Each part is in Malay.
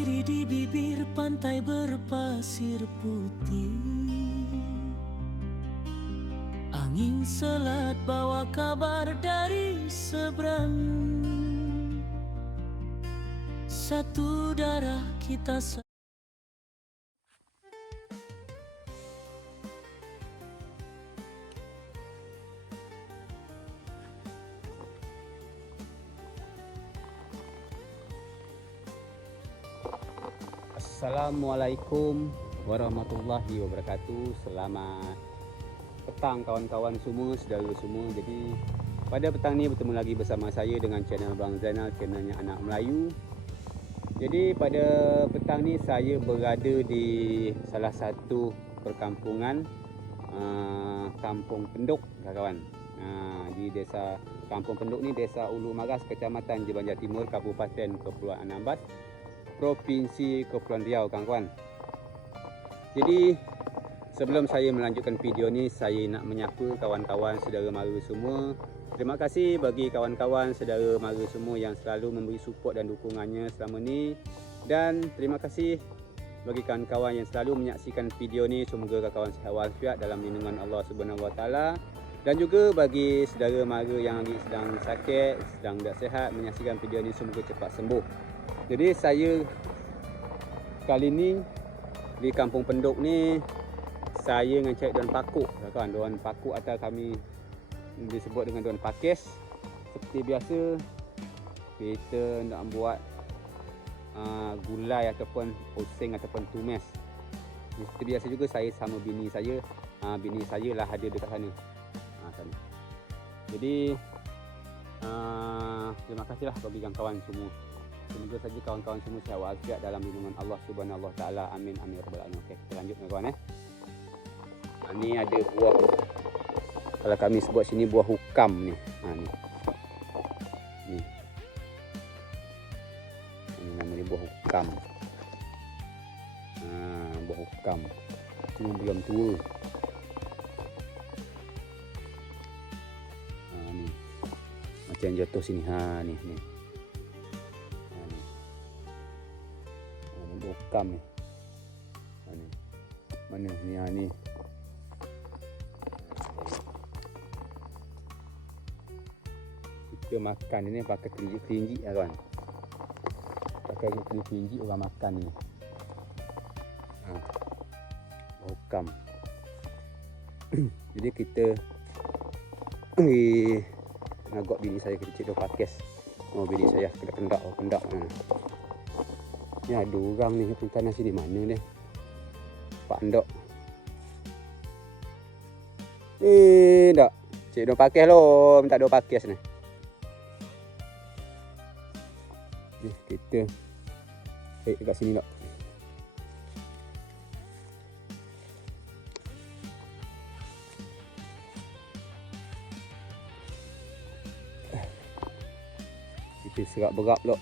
berdiri di bibir pantai berpasir putih. Angin selat bawa kabar dari seberang. Satu darah kita. Assalamualaikum warahmatullahi wabarakatuh. Selamat petang kawan-kawan semua, saudara semua. Jadi pada petang ni bertemu lagi bersama saya dengan channel Bang Zainal, channelnya Anak Melayu. Jadi pada petang ni saya berada di salah satu perkampungan, Kampung Penduk, kawan-kawan. Di desa Kampung Penduk ni, Desa Ulu Maras, Kecamatan Jebanjar Timur, Kabupaten Kepulauan Anambas, Provinsi Kepulauan Riau, kawan-kawan. Jadi sebelum saya melanjutkan video ni, saya nak menyapa kawan-kawan saudara mara semua. Terima kasih bagi kawan-kawan saudara mara semua yang selalu memberi support dan dukungannya selama ni. Dan terima kasih bagi kawan-kawan yang selalu menyaksikan video ni. Semoga kawan-kawan sihat walafiat dalam lindungan Allah Subhanahu Wa Taala. Dan juga bagi saudara mara yang sedang sakit, sedang tak sihat, menyaksikan video ni, semoga cepat sembuh. Jadi saya kali ni di Kampung Penduk ni, saya dengan cari daun pakuk, kawan. Daun pakuk atau kami disebut dengan daun pakis. Seperti biasa kita nak buat gulai ataupun oseng ataupun tumis. Seperti biasa juga saya sama bini saya. Bini saya lah ada dekat sana. Sana. Jadi terima kasihlah bagi kawan-kawan semua. Semoga saja kawan-kawan semua sihat walafiat dalam lindungan Allah Subhanahu Wa Taala. Amin amin rabbal alamin. Okey, kita lanjut kawan. Ni ada buah, kalau kami sebut sini buah hukam ni. Ni. Ini nama dia buah hukam. Buah hukam. Cuma belum tua. Ni. Macam jatuh sini. Ni. Hukam ni. Mana ni? Kita makan ni pakai kelinci lah, kawan. Pakai kelinci orang makan ni. Hukam. Jadi kita ngagok bini saya kecil tu pakis. Bini saya kena kendak. Ni ada orang ni tanah sini, mana dia? Pak Ndok. Tak. Cik dong pakis lo, minta dong pakis ni. Ni kita dekat sini tak. Kita serap berap lo.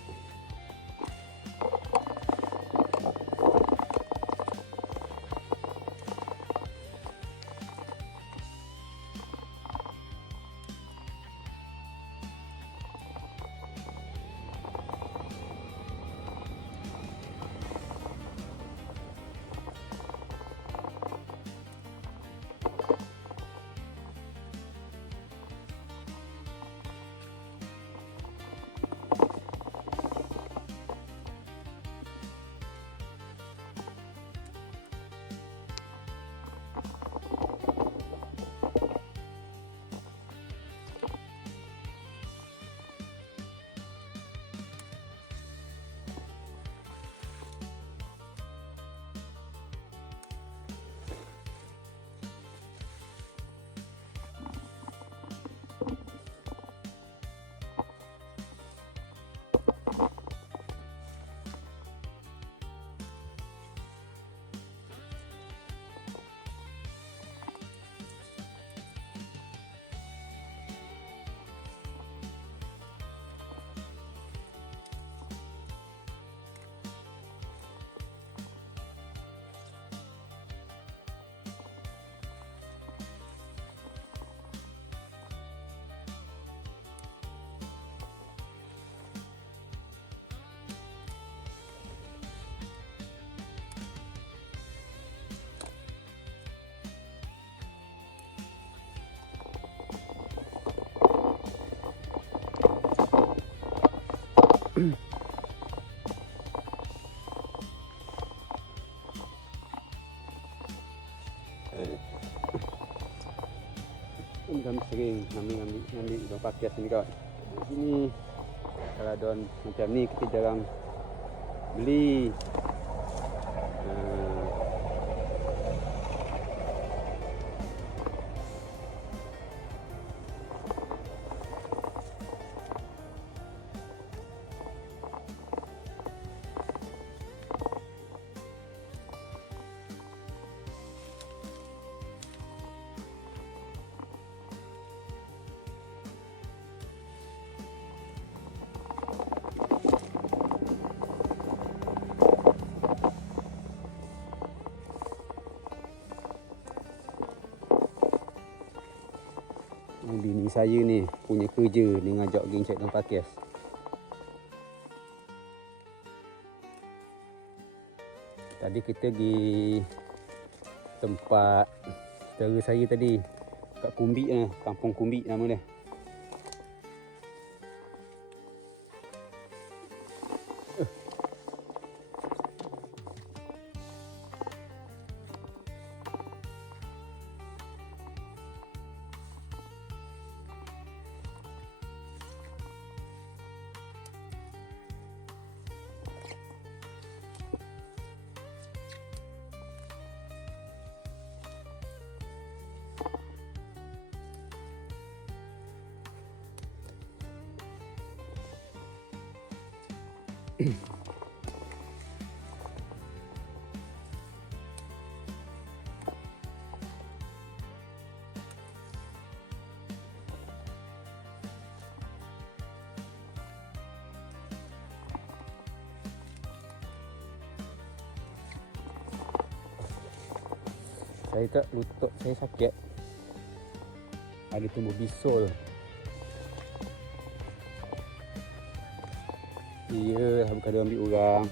kami sering ambil daun pakis ni kawan. Di sini kalau daun macam ni kita jarang beli. Bini saya ni punya kerja ni ngajak geng cek daun pakis. Tadi kita pergi tempat saudara saya tadi kat Kumbik lah, Kampung Kumbik nama dia. Saya tak, lutut saya sakit. Ada tumbuh bisul. Ya, bukan dia ambil orang.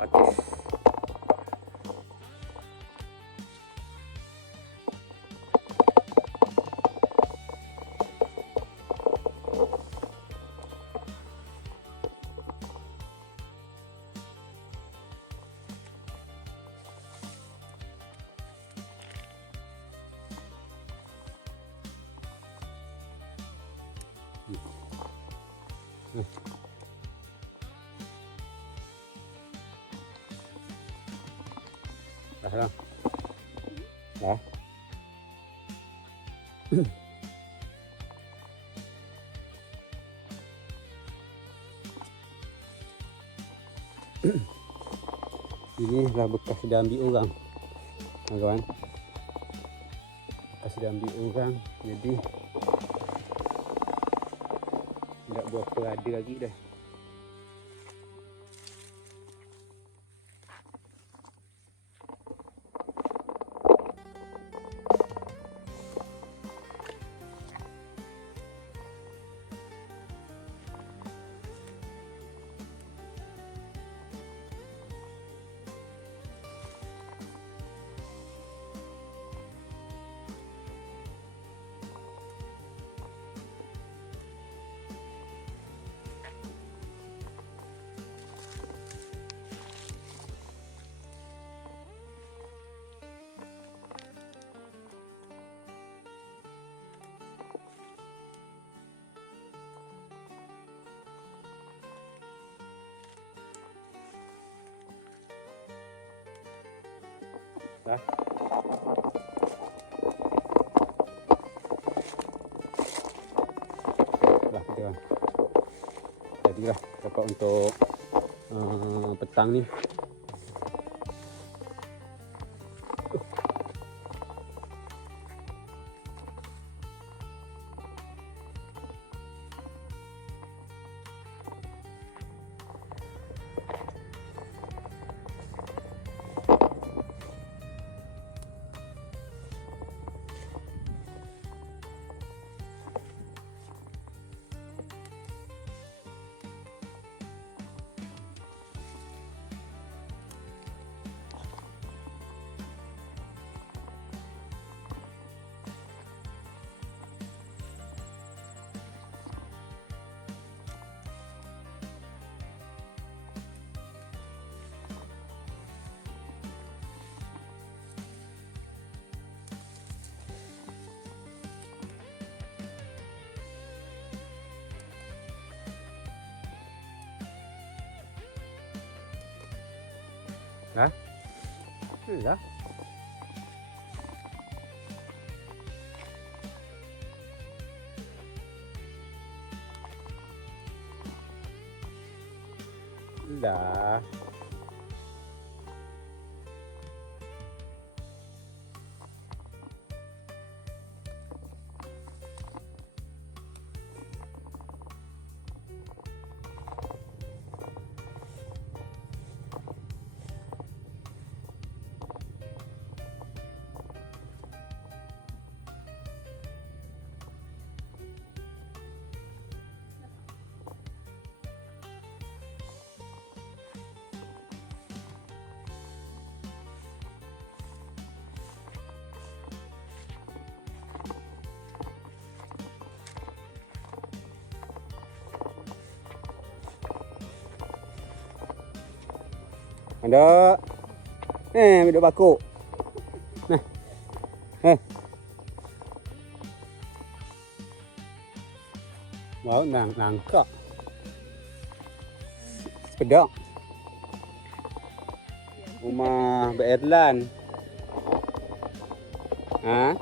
Pakis. Dah. Dah. Inilah bekas diambil orang, kawan. Bekas diambil orang, jadi tak berapa ada lagi dah. Dah. Dah kita kan. Jadilah dapat untuk petang ni. Dah. Dah. Dah. Ada. Duduk bakuk. Nah. Mau nangkak. Pedak. Rumah Berlan. Ha?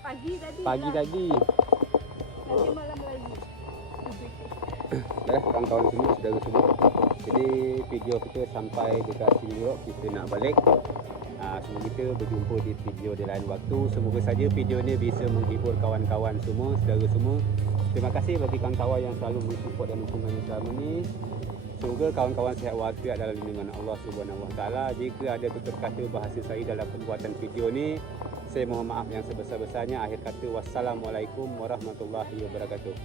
Pagi tadi. Pagi tadi. Nanti malam lagi. Dah kawan-kawan semua, saudara semua. Jadi video kita sampai dekat sini dulu, kita nak balik. Semoga kita berjumpa di video di lain waktu. Semoga saja video ni bisa menghibur kawan-kawan semua, saudara semua. Terima kasih bagi kawan-kawan yang selalu mensupport dan dukungan selama ni. Semoga kawan-kawan sihat walafiat dalam lindungan Allah Subhanahu Wa Taala. Jika ada tutur kata bahasa saya dalam pembuatan video ni, saya mohon maaf yang sebesar-besarnya. Akhir kata, wassalamualaikum warahmatullahi wabarakatuh.